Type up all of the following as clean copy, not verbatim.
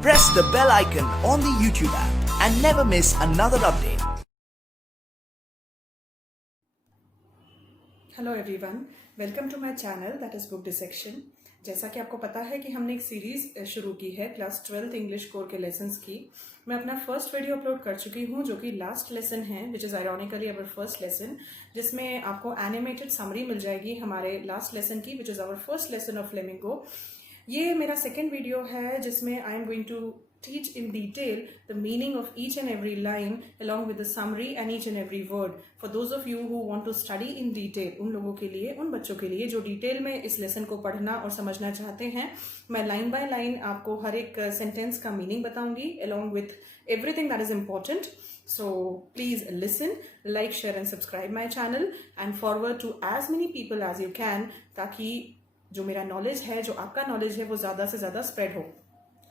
Press the bell icon on the YouTube app and never miss another update. Hello everyone, welcome to my channel that is book dissection. जैसा कि आपको पता है कि हमने एक सीरीज शुरू की है क्लास 12th इंग्लिश कोर के लेसन्स की। मैं अपना फर्स्ट वीडियो अपलोड कर चुकी हूं जो कि लास्ट लेसन है, which is ironically our first lesson, जिसमें आपको एनिमेटेड समरी मिल जाएगी हमारे लास्ट लेसन की, which is our first lesson of Flamingo. ये मेरा सेकेंड वीडियो है जिसमें I am going to teach in detail the meaning of each and every line along with the summary and each and every word. For those of you who want to study in detail, उन लोगों के लिए, उन बच्चों के लिए जो detail में इस लेसन को पढ़ना और समझना चाहते हैं, मैं लाइन बाय लाइन आपको हर एक सेंटेंस का मीनिंग बताऊंगी along with everything that is important. So please listen, like, share and subscribe my channel and forward to as many people as you can, ताकि जो मेरा नॉलेज है, जो आपका नॉलेज है, वो ज़्यादा से ज़्यादा स्प्रेड हो।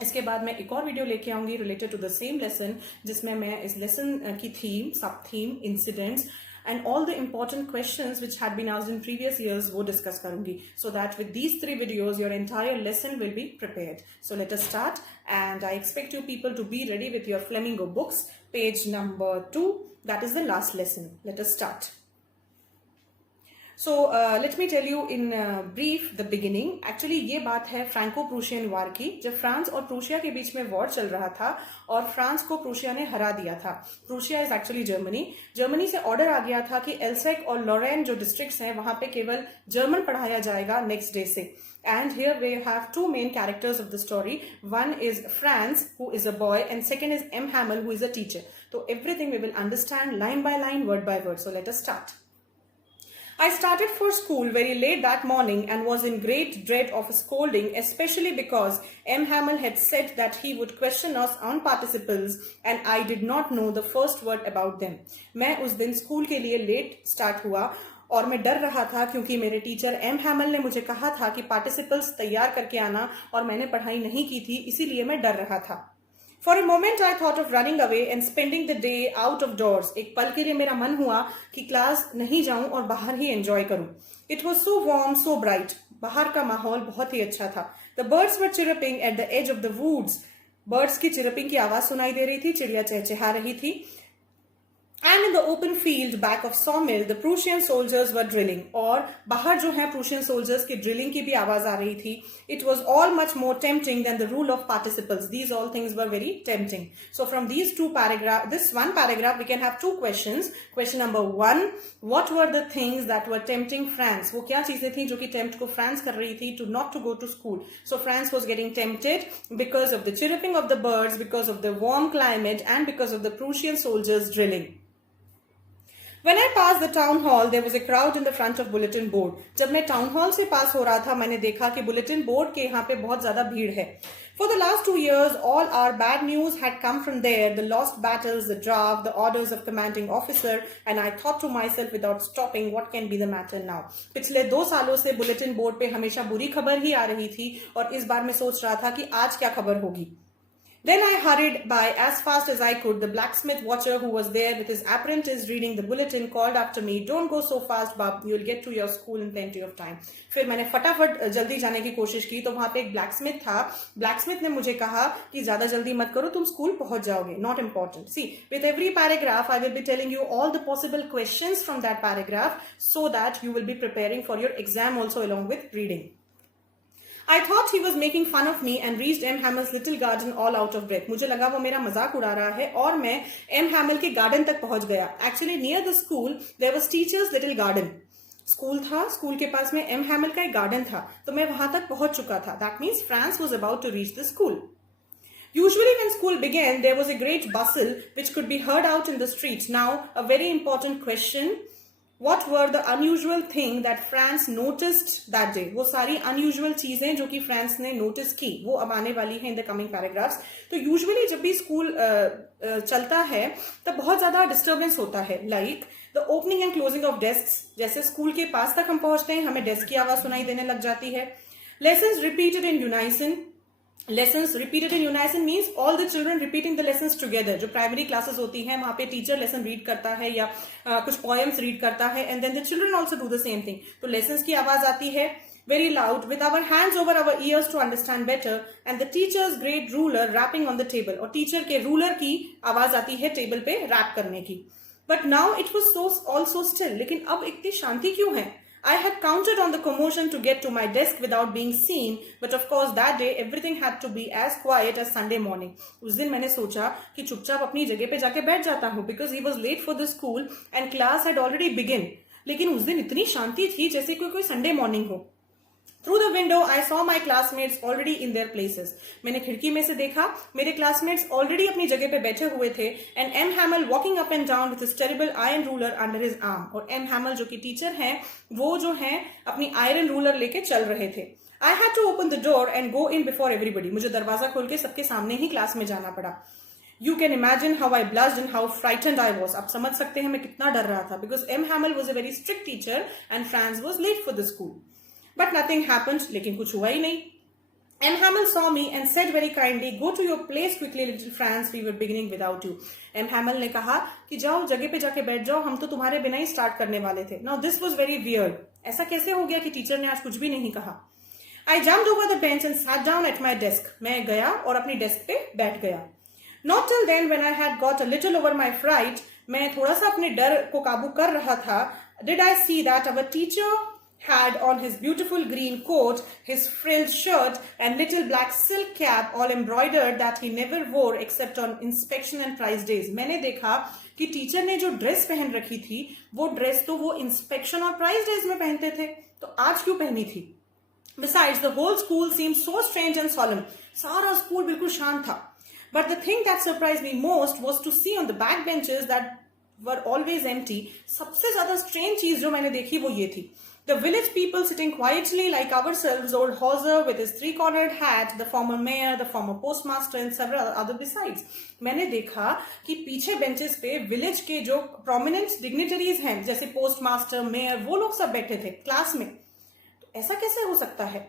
इसके बाद मैं एक और वीडियो लेके आऊंगी related to the same lesson, जिसमें मैं इस लेसन की theme, sub theme, incidents and all the important questions which had been asked in previous years वो डिस्कस करूंगी, so that with these 3 videos your entire lesson will be prepared. So let us start and I expect you people to be ready with your Flamingo books, page number 2, that is the last lesson. Late us start. So let me tell you in brief the beginning. Actually ये बात है Franco Prussian वार की, जब France और Prussia के बीच में war चल रहा था और फ्रांस को प्रूशिया ने हरा दिया था। Prussia is actually Germany. Germany से ऑर्डर आ गया था कि एल्सेक और लॉरेन जो डिस्ट्रिक्ट्स हैं वहां पे केवल जर्मन पढ़ाया जाएगा नेक्स्ट डे से। And here we have 2 main characters of the story. One is Franz, who is a boy, and second is M. Hamel, who is a teacher. So everything we will understand line by line, word by word. So let us start. I started for school very late that morning and was in great dread of scolding, especially because M. Hamel had said that he would question us on participles and I did not know the first word about them. मैं उस दिन school के लिए let start हुआ और मैं डर रहा था क्योंकि मेरे टीचर एम हैमल ने मुझे कहा था कि पार्टिसिपल्स तैयार करके आना, और मैंने पढ़ाई नहीं की थी, इसीलिए मैं डर रहा था। For a moment I thought of running away and spending the day out of doors. एक पल के लिए मेरा मन हुआ कि क्लास नहीं जाऊं और बाहर ही एंजॉय करूं। It was so warm, so bright. बाहर का माहौल बहुत ही अच्छा था। The birds were chirruping at the edge of the woods. Birds की चिरपिंग की आवाज सुनाई दे रही थी, चिड़िया चहचहा रही थी। And in the open field back of sawmill, the Prussian soldiers were drilling. और बाहर जो है Prussian soldiers की drilling की भी आवाज आ रही थी। It was all much more tempting than the rule of participles. These all things were very tempting. So from these this one paragraph, we can have 2 questions. Question number 1, what were the things that were tempting France? वो क्या चीजें थी जो कि tempt को France कर रही थी to not to go to school? So France was getting tempted because of the chirruping of the birds, because of the warm climate, and because of the Prussian soldiers drilling. When I passed the town hall, there was a crowd in the front of bulletin board. जब मैं town hall से पास हो रहा था, मैंने देखा कि bulletin board के यहाँ पे बहुत ज्यादा भीड़ है। For the last 2 years, all our bad news had come from there: the lost battles, the draft, the orders of commanding officer, and I thought to myself without stopping, what can be the matter now? पिछले 2 सालों से bulletin board पे हमेशा बुरी खबर ही आ रही थी और इस बार मैं सोच रहा था कि आज क्या खबर होगी। Then I hurried by as fast as I could. The blacksmith watcher who was there with his apprentice reading the bulletin called after me, "Don't go so fast, Bub. You'll get to your school in plenty of time." फिर मैंने फटाफट जल्दी जाने की कोशिश की तो वहां पे एक ब्लैकस्मिथ था। ब्लैकस्मिथ ने मुझे कहा कि ज्यादा जल्दी मत करो, तुम स्कूल पहुंच जाओगे। Not important. See, with every paragraph I will be telling you all the possible questions from that paragraph so that you will be preparing for your exam also along with reading. I thought he was making fun of me and reached M. Hamel's little garden all out of breath. मुझे लगा वो मेरा मजाक उड़ा रहा है और मैं M. Hamel के गार्डन तक पहुंच गया। Actually near the school there was teacher's little garden. School था, स्कूल के पास में M. Hamel का एक गार्डन था, तो मैं वहां तक पहुंच चुका था। That means France was about to reach the school. Usually when school began there was a great bustle which could be heard out in the streets. Now a very important question. What were the unusual thing that France noticed that day? वो सारी unusual चीजें जो कि France ने notice की वो अब आने वाली है in the coming paragraphs. तो यूजुअली जब भी स्कूल चलता है तब बहुत ज्यादा डिस्टर्बेंस होता है, like the opening and closing of desk. जैसे स्कूल के पास तक हम पहुंचते हैं, हमें डेस्क की आवाज सुनाई देने लग जाती है। Lessons repeated in unison. Lessons repeated in unison means all the children repeating the lessons together. जो प्राइमरी क्लासेस होती हैं वहां पे टीचर लेसन रीड करता है या कुछ पोएम्स रीड करता है, and then the children also do the same thing. तो लेसन्स की आवाज आती है। very loud, with our hands over our ears to understand better, and the teacher's great ruler rapping on the table. और teacher के ruler की आवाज आती है टेबल पे रैप करने की. But now it was all so still. लेकिन अब इतनी शांति क्यों है? I had counted on the commotion to get to my desk without being seen, but of course that day everything had to be as quiet as Sunday morning. उस दिन मैंने सोचा कि चुपचाप अपनी जगह पे जाके बैठ जाता हूँ, because he was late for the school and class had already begun. लेकिन उस दिन इतनी शांति थी जैसे कोई संडे मॉर्निंग हो. Through the window, I saw my classmates already in their places. मैंने खिड़की में से देखा मेरे classmates already अपनी जगह पे बैठे हुए थे, and M. Hamel walking up and down with his terrible iron ruler under his arm. और M. Hamel जो कि टीचर हैं, वो जो हैं अपनी आयरन रूलर लेके चल रहे थे. I had to open the door and go in before everybody. मुझे दरवाजा खोल के सबके सामने ही क्लास में जाना पड़ा. You can imagine how I blushed and how frightened I was. आप समझ सकते हैं मैं कितना डर रहा था, because M. Hamel was a very strict teacher and Franz was late for the school. But nothing happened. लेकिन कुछ हुआ ही नहीं. M. Hamel saw me and said very kindly, "Go to your place quickly, little Franz. We were beginning without you." M. Hamel ने कहा कि जाओ जगह पे जाके बैठ जाओ, हम तो तुम्हारे बिना ही स्टार्ट करने वाले थे. Now this was very weird. ऐसा कैसे हो गया कि टीचर ने आज कुछ भी नहीं कहा. I jumped over the bench and sat down at my desk. मैं गया और अपनी डेस्क पे बैठ गया. Not till then, when I had got a little over my fright, मैं थोड़ा सा अपने डर को काबू कर रहा था, did I see that our teacher had on his beautiful green coat, his frilled shirt and little black silk cap all embroidered that he never wore except on inspection and prize days. मैंने देखा कि teacher ने जो dress पहन रखी थी, वो dress तो वो इंस्पेक्शन और प्राइज डेज में पहनते थे, तो आज क्यों पहनी थी? Besides, the whole school seemed so strange and solemn. सारा स्कूल बिल्कुल शांत था. But the thing that surprised me most was to see on the back benches that were always empty. सबसे ज्यादा strange चीज जो मैंने देखी वो ये थी. The village people sitting quietly like ourselves, old Hauser with his three-cornered hat, the former mayor, the former postmaster and several other besides. मैंने देखा कि पीछे बेंचेस पे विलेज के जो प्रोमिनेंट डिग्निटरीज हैं, जैसे पोस्टमास्टर, मेयर, वो लोग सब बैठे थे क्लास में. तो ऐसा कैसे हो सकता है?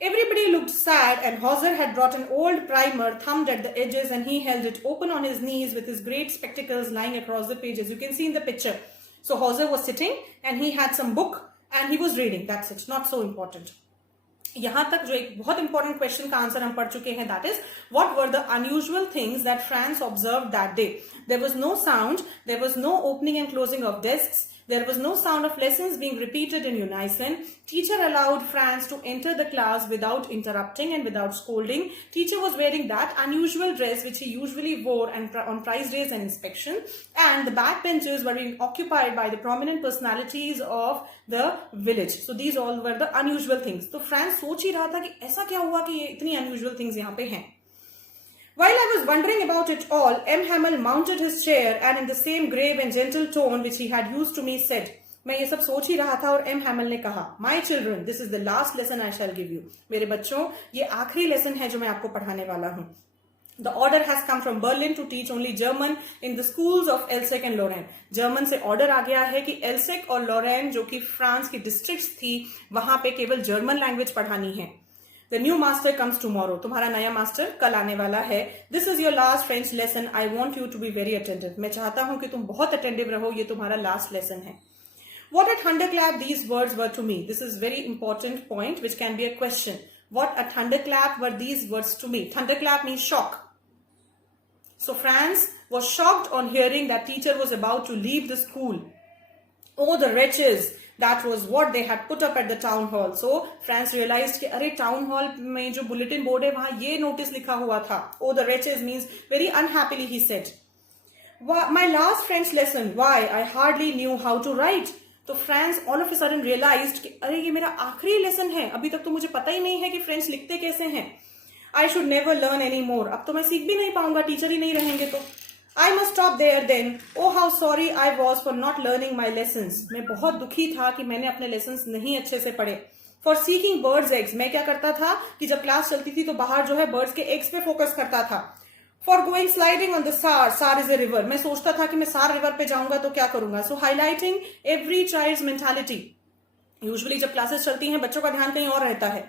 Everybody looked sad and Hauser had brought an old primer thumbed at the edges and he held it open on his knees with his great spectacles lying across the pages. You can see in the picture. So Hauser was sitting and he had some book and he was reading. That's it. Not so important. यहाँ तक जो एक बहुत important question का answer हम पढ़ चुके हैं, that is what were the unusual things that Franz observed that day. There was no sound, there was no opening and closing of desks, there was no sound of lessons being repeated in unison. Teacher allowed Franz to enter the class without interrupting and without scolding. Teacher was wearing that unusual dress which he usually wore on prize days and inspection, and the back benches were being occupied by the prominent personalities of the village. So these all were the unusual things. तो France सोच ही रहा था कि ऐसा क्या हुआ कि ये इतनी unusual things यहाँ पे हैं. While I was wondering about it all, M. Hamel mounted his chair and in the same grave and gentle tone which he had used to me said, मैं ये सब सोच ही रहा था और M. Hamel ने कहा, My children, this is the last lesson I shall give you. मेरे बच्चों, ये आखिरी लेसन है जो मैं आपको पढ़ाने वाला हूँ. The order has come from Berlin to teach only German in the schools of Elsek and Lorraine. German से ऑर्डर आ गया है कि एल्सेक और लॉरेन जो कि फ्रांस की डिस्ट्रिक्ट्स थी, वहां पे केवल जर्मन लैंग्वेज पढ़ानी है. The new master comes tomorrow. तुम्हारा नया मास्टर कल आने वाला है. This is your last French lesson. I want you to be very attentive. मैं चाहता हूं कि तुम बहुत attentive रहो. ये तुम्हारा last lesson है. What a thunderclap these words were to me. This is very important point which can be a question. What a thunderclap were these words to me. Thunderclap means shock. So Franz was shocked on hearing that teacher was about to leave the school. Oh, the wretches. That was what they had put up at the town hall. So Franz realized कि अरे town hall में जो bulletin board है वहाँ ये notice लिखा हुआ था. Oh, the wretches means very unhappily he said. My last French lesson. Why? I hardly knew how to write. तो Franz all of a sudden realized कि अरे ये मेरा आखिरी lesson है. अभी तक तो मुझे पता ही नहीं है कि French लिखते कैसे हैं. I should never learn anymore. अब तो मैं सीख भी नहीं पाऊंगा, टीचर ही नहीं रहेंगे तो. I must stop there then. Oh, how sorry I was for not learning my lessons. मैं बहुत दुखी था कि मैंने अपने lessons नहीं अच्छे से पढ़े. For seeking birds' eggs. मैं क्या करता था कि जब क्लास चलती थी तो बाहर जो है birds के eggs पे फोकस करता था. For going sliding on the Sar. Sar is a river. मैं सोचता था कि मैं सार रिवर पे जाऊंगा तो क्या करूंगा. So highlighting every child's mentality. Usually जब क्लासेस चलती हैं बच्चों का ध्यान कहीं और रहता है.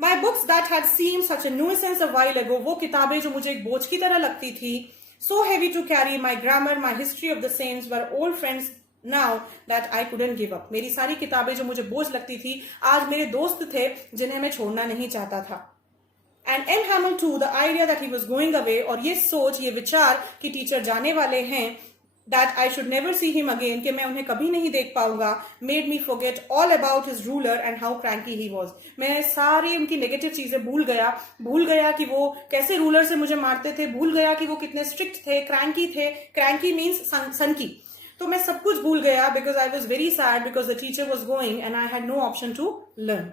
My books that had seemed such a nuisance a while ago. वो किताबें जो मुझे एक बोझ की तरह लगती थी, so heavy to carry, my grammar, my history of the saints, were old friends now that I couldn't give up. मेरी सारी किताबें जो मुझे बोझ लगती थी, आज मेरे दोस्त थे जिन्हें मैं छोड़ना नहीं चाहता था। And M Hamel too, the idea that he was going away, और ये सोच, ये विचार कि टीचर जाने वाले हैं, that I should never see him again, कि मैं उन्हें कभी नहीं देख पाऊंगा, made me forget all about his ruler and how cranky he was। मैं सारी उनकी नेगेटिव चीजें भूल गया कि वो कैसे रूलर से मुझे मारते थे, भूल गया कि वो कितने स्ट्रिक्ट थे, क्रैंकी मीन्स सनकी। तो मैं सब कुछ भूल गया because I was very sad because the teacher was going and I had no option to learn.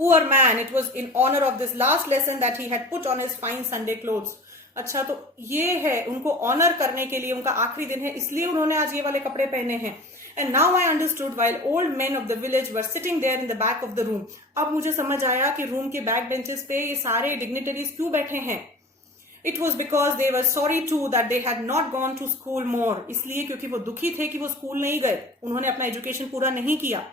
Poor man, it was in honor of this last lesson that he had put on his fine Sunday clothes। अच्छा, तो ये है उनको honour करने के लिए, उनका आखिरी दिन है, इसलिए उन्होंने आज ये वाले कपड़े पहने हैं। And now I understood while old men of the village were sitting there in the back of the room. अब मुझे समझ आया कि रूम के बैक बेंचेस पे ये सारे डिग्निटरीज क्यों बैठे हैं। It was because they were sorry to that they had not gone to school more. इसलिए क्योंकि वो दुखी थे कि वो स्कूल नहीं गए, उन्होंने अपना एजुकेशन पूरा नहीं किया।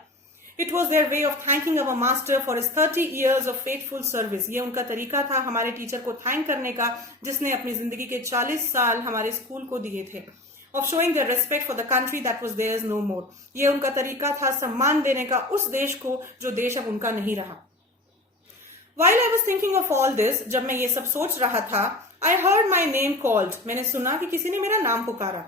It was their way of thanking our master for his 30 years of faithful service। ये उनका तरीका था हमारे टीचर को थैंक करने का, जिसने अपनी जिंदगी के 40 साल हमारे स्कूल को दिए थे। Of showing their respect for the country that was theirs no more। ये उनका तरीका था सम्मान देने का उस देश को जो देश अब उनका नहीं रहा। While I was thinking of all this, जब मैं ये सब सोच रहा था, I heard my name called। मैंने सुना कि किसी ने मेरा नाम पुकारा।